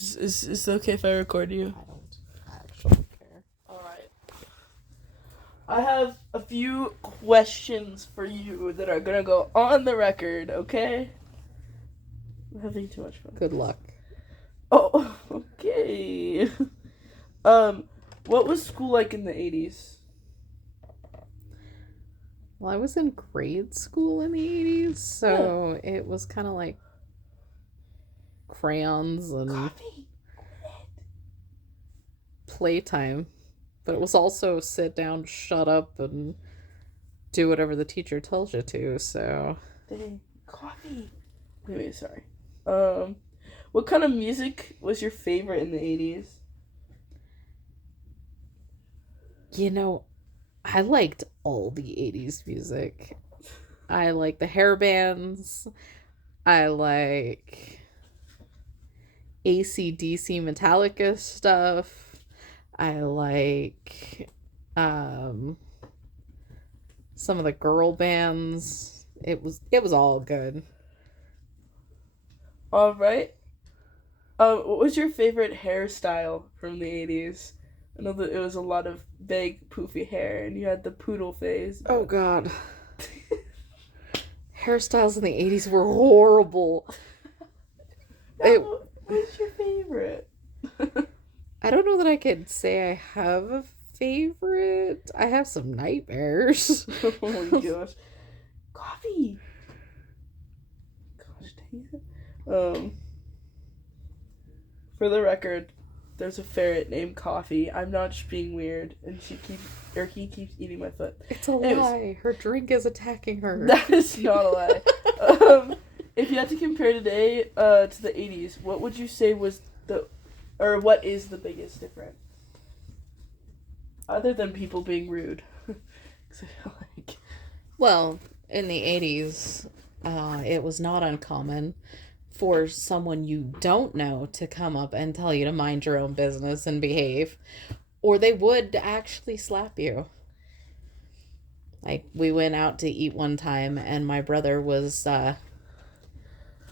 Is it okay if I record you? I don't actually care. Alright. I have a few questions for you that are gonna go on the record, okay? I'm having too much fun. Good luck. Oh, okay. Um, what was school like in the 80s? Well, I was in grade school in the 80s, so it was kind of like crayons and Coffee. playtime. But it was also sit down, shut up, and do whatever the teacher tells you to, so. Dang, coffee. Anyway, sorry. What kind of music was your favorite in the 80s? You know, I liked all the 80s music. I like the hair bands. I like AC/DC Metallica stuff. I like some of the girl bands. It was all good. Alright. What was your favorite hairstyle from the 80s? I know that it was a lot of big, poofy hair, and you had the poodle phase. Oh god. Hairstyles in the 80s were horrible. What was your favorite? I don't know that I could say I have a favorite. I have some nightmares. Oh my gosh. Coffee! Gosh dang it. For the record, there's a ferret named Coffee. I'm not just being weird, and he keeps eating my foot. It's a lie. Her drink is attacking her. That is not a lie. If you had to compare today to the 80s, what would you say was what is the biggest difference? Other than people being rude. 'Cause I feel like... Well, in the 80s, it was not uncommon for someone you don't know to come up and tell you to mind your own business and behave, or they would actually slap you. Like, we went out to eat one time, and my brother was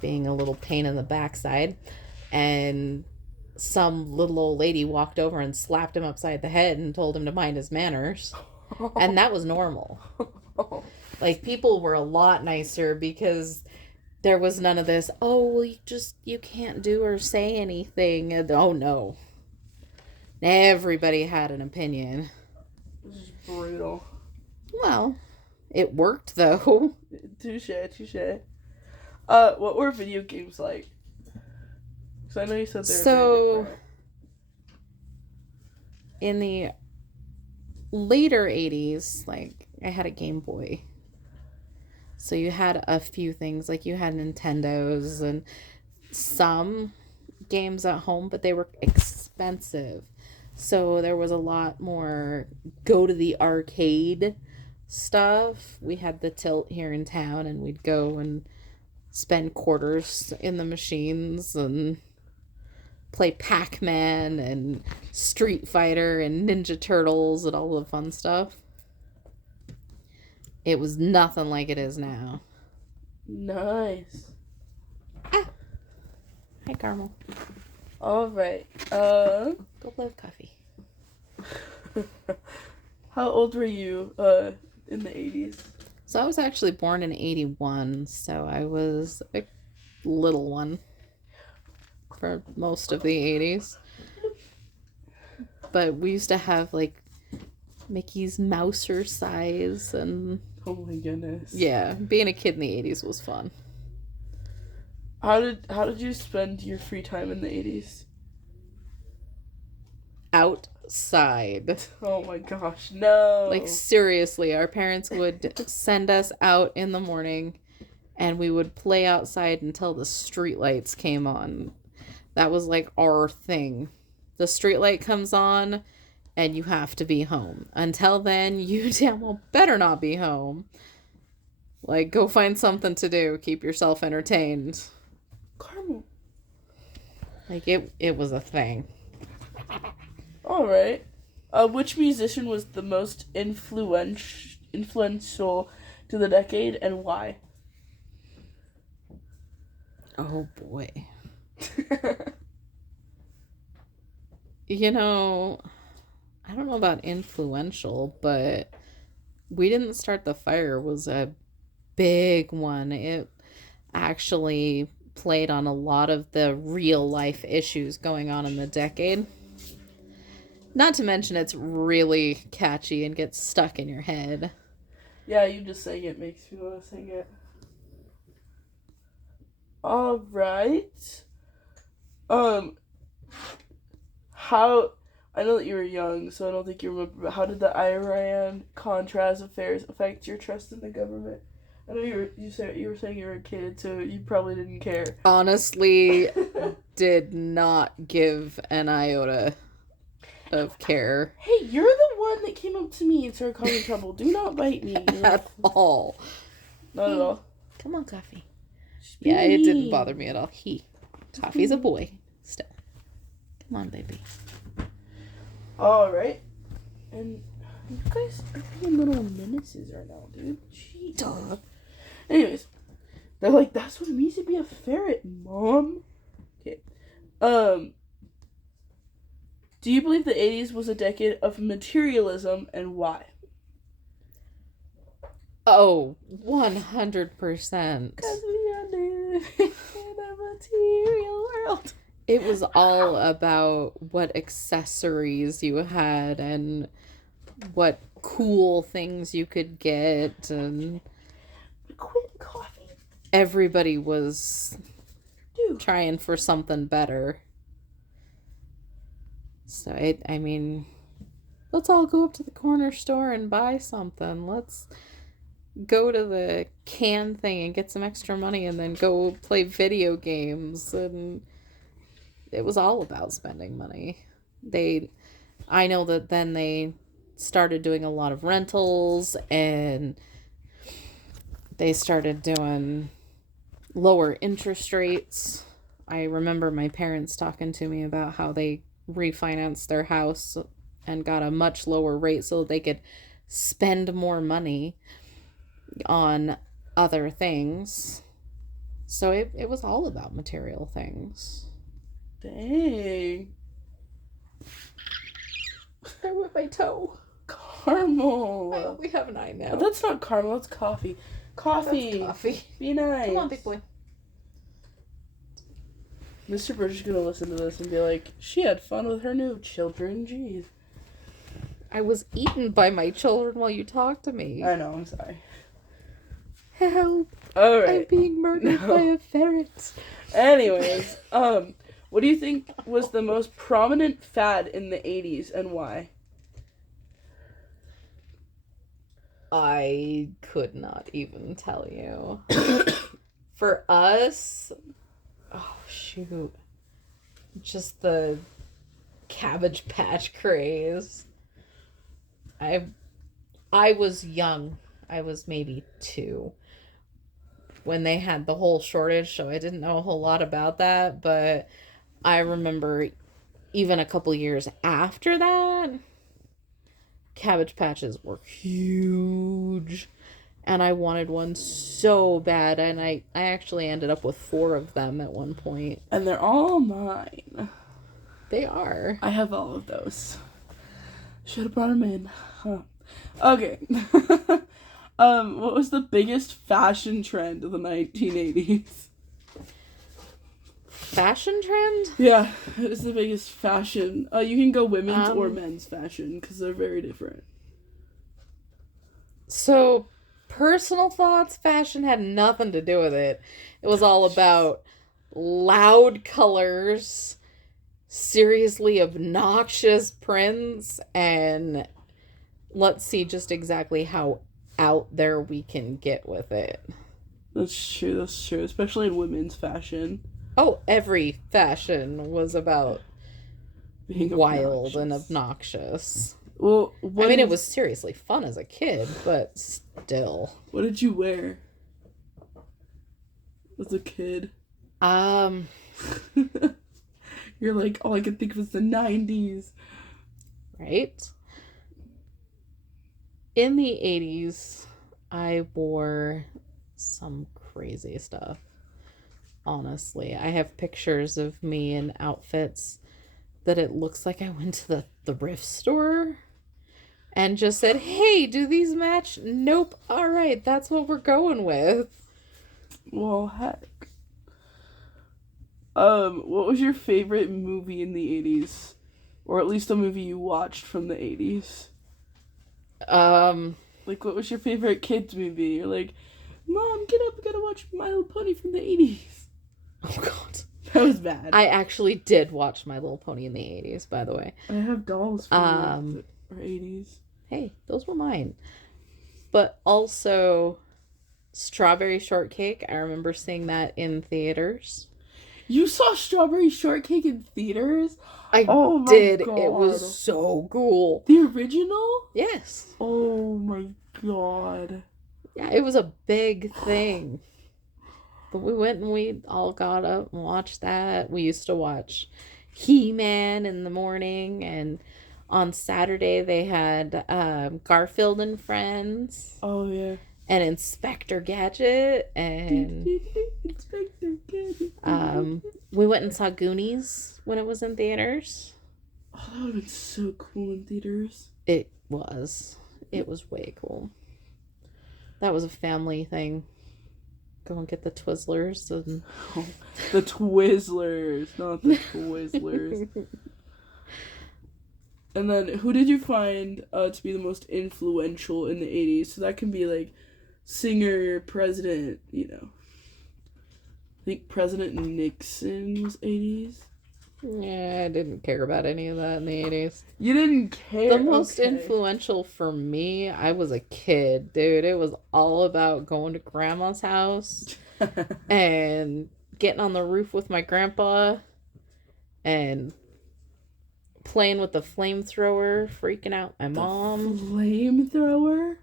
being a little pain in the backside, and some little old lady walked over and slapped him upside the head and told him to mind his manners. And that was normal. Like, people were a lot nicer because there was none of this, oh, well, you can't do or say anything. Oh, no. Everybody had an opinion. This is brutal. Well, it worked, though. Touche. What were video games like? Because I know you said they were very different. In the later 80s, like, I had a Game Boy. So you had a few things, like you had Nintendos and some games at home, but they were expensive. So there was a lot more go to the arcade stuff. We had the Tilt here in town, and we'd go and spend quarters in the machines and play Pac-Man and Street Fighter and Ninja Turtles and all the fun stuff. It was nothing like it is now. Nice. Hi, Carmel. All right. Go love coffee. How old were you in the 80s? So I was actually born in 81, so I was a little one for most of the 80s. But we used to have, like, Mickey's Mouser size, and Oh my goodness. yeah, being a kid in the 80s was fun. How did you spend your free time in the 80s? Outside. Oh my gosh, no. Like, seriously, our parents would send us out in the morning, and we would play outside until the street lights came on. That was like our thing. The street light comes on, and you have to be home. Until then, you damn well better not be home. Like, go find something to do. Keep yourself entertained. Carmel. Like, it was a thing. All right. Which musician was the most influential to the decade, and why? Oh, boy. You know, I don't know about influential, but We Didn't Start the Fire was a big one. It actually played on a lot of the real life issues going on in the decade. Not to mention, it's really catchy and gets stuck in your head. Yeah, you just saying it makes me want to sing it. All right. How? I know that you were young, so I don't think you remember. But how did the Iran-Contras affairs affect your trust in the government? I know you were saying you were a kid, so you probably didn't care. Honestly, did not give an iota of care Hey, you're the one that came up to me and started causing trouble. Do not bite me. at all. Not at all. Come on, Coffee. Just Yeah, it didn't mean. bother me at all. Coffee's a boy. Still. Come on, baby. All right. And you guys are being little menaces right now, dude. Jeez. Duh. Anyways, they're like, that's what it means to be a ferret, Mom. Okay. Do you believe the 80s was a decade of materialism, and why? Oh, 100%. Because we are living in a material world. It was all about what accessories you had and what cool things you could get, and Quit coffee. everybody was Dude. trying for something better. So I mean, let's all go up to the corner store and buy something. Let's go to the can thing and get some extra money and then go play video games. And it was all about spending money. I know that then they started doing a lot of rentals, and they started doing lower interest rates. I remember my parents talking to me about how they refinanced their house and got a much lower rate so that they could spend more money on other things. So it was all about material things. Dang. I with my toe. Caramel. I hope we have an eye now. That's not caramel, that's coffee. Coffee. That's coffee. Be nice. Come on, big boy. Mr. Birch is gonna listen to this and be like, she had fun with her new children, jeez. I was eaten by my children while you talked to me. I know, I'm sorry. Help. Alright. I'm being murdered by a ferret. Anyways, what do you think was the most prominent fad in the 80s and why? I could not even tell you. For us, oh shoot, just the Cabbage Patch craze. I was young. I was maybe 2 when they had the whole shortage, so I didn't know a whole lot about that, but I remember even a couple years after that, Cabbage Patches were huge, and I wanted one so bad, and I actually ended up with 4 of them at one point. And they're all mine. They are. I have all of those. Should have brought them in. Huh. Okay. What was the biggest fashion trend of the 1980s? Fashion trend? Yeah, it was the biggest fashion. You can go women's or men's fashion because they're very different. So, personal thoughts, fashion had nothing to do with it. It was all about loud colors, seriously obnoxious prints, and let's see just exactly how out there we can get with it. That's true, especially in women's fashion. Oh, every fashion was about Being wild and obnoxious. Well, it was seriously fun as a kid, but still. What did you wear as a kid? You're like, all I could think of was the 90s. Right? In the 80s, I wore some crazy stuff. Honestly, I have pictures of me in outfits that it looks like I went to the thrift store and just said, hey, do these match? Nope. All right, that's what we're going with. Well, heck. What was your favorite movie in the 80s? Or at least a movie you watched from the 80s? Like, what was your favorite kids movie? You're like, Mom, get up, I gotta watch My Little Pony from the 80s. Oh, God. That was bad. I actually did watch My Little Pony in the 80s, by the way. I have dolls from the 80s. Hey, those were mine. But also, Strawberry Shortcake. I remember seeing that in theaters. You saw Strawberry Shortcake in theaters? I did. God. It was so cool. The original? Yes. Oh my God. Yeah, it was a big thing. But we went and we all got up and watched that. We used to watch He-Man in the morning, and on Saturday they had Garfield and Friends. Oh, yeah. And Inspector Gadget, and Inspector Gadget. We went and saw Goonies when it was in theaters. Oh, that would have been so cool in theaters. It was. It was way cool. That was a family thing. Go and get the Twizzlers. And... Oh, the Twizzlers, not the Twizzlers. And then, who did you find to be the most influential in the 80s? So that can be, like, singer, president, you know. I think President Nixon was 80s. Yeah, I didn't care about any of that in the 80s. You didn't care? The most influential for me, I was a kid, dude. It was all about going to grandma's house and getting on the roof with my grandpa and playing with the flamethrower, freaking out my mom. Flamethrower?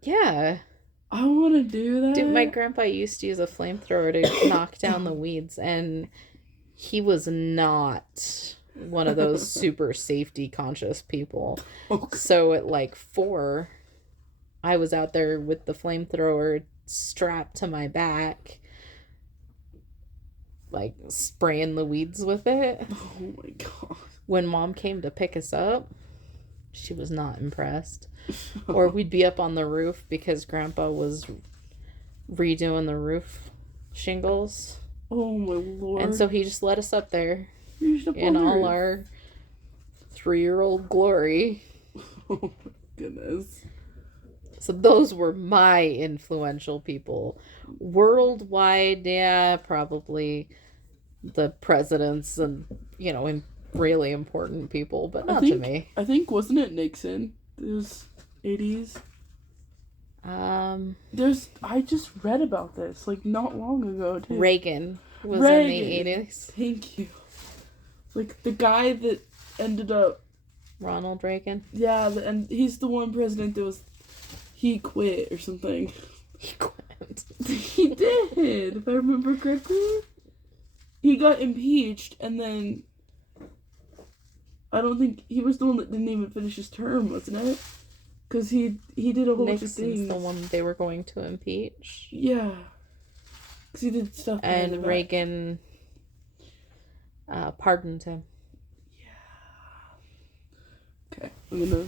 Yeah. I want to do that. Dude, my grandpa used to use a flamethrower to knock down the weeds, and he was not one of those super safety conscious people. Okay. So at like 4, I was out there with the flamethrower strapped to my back, like spraying the weeds with it. Oh my God. When Mom came to pick us up, she was not impressed. Or we'd be up on the roof because Grandpa was redoing the roof shingles. Oh my Lord. And so he just let us up there in all our 3-year-old glory. Oh my goodness. So those were my influential people. Worldwide, yeah, probably the presidents and, you know, and really important people, but not to me. I think, wasn't it Nixon? It was 80s. I just read about this, like, not long ago, too. Reagan was in the 80s. Thank you. Like, the guy that ended up... Ronald Reagan? Yeah, and he's the one president that was... He quit or something. He quit. He did, if I remember correctly. He got impeached, and then... I don't think... He was the one that didn't even finish his term, wasn't it? Because he did a whole bunch of things. Nixon's the one they were going to impeach. Yeah. Because he did stuff. And Reagan pardoned him. Yeah. Okay. I'm gonna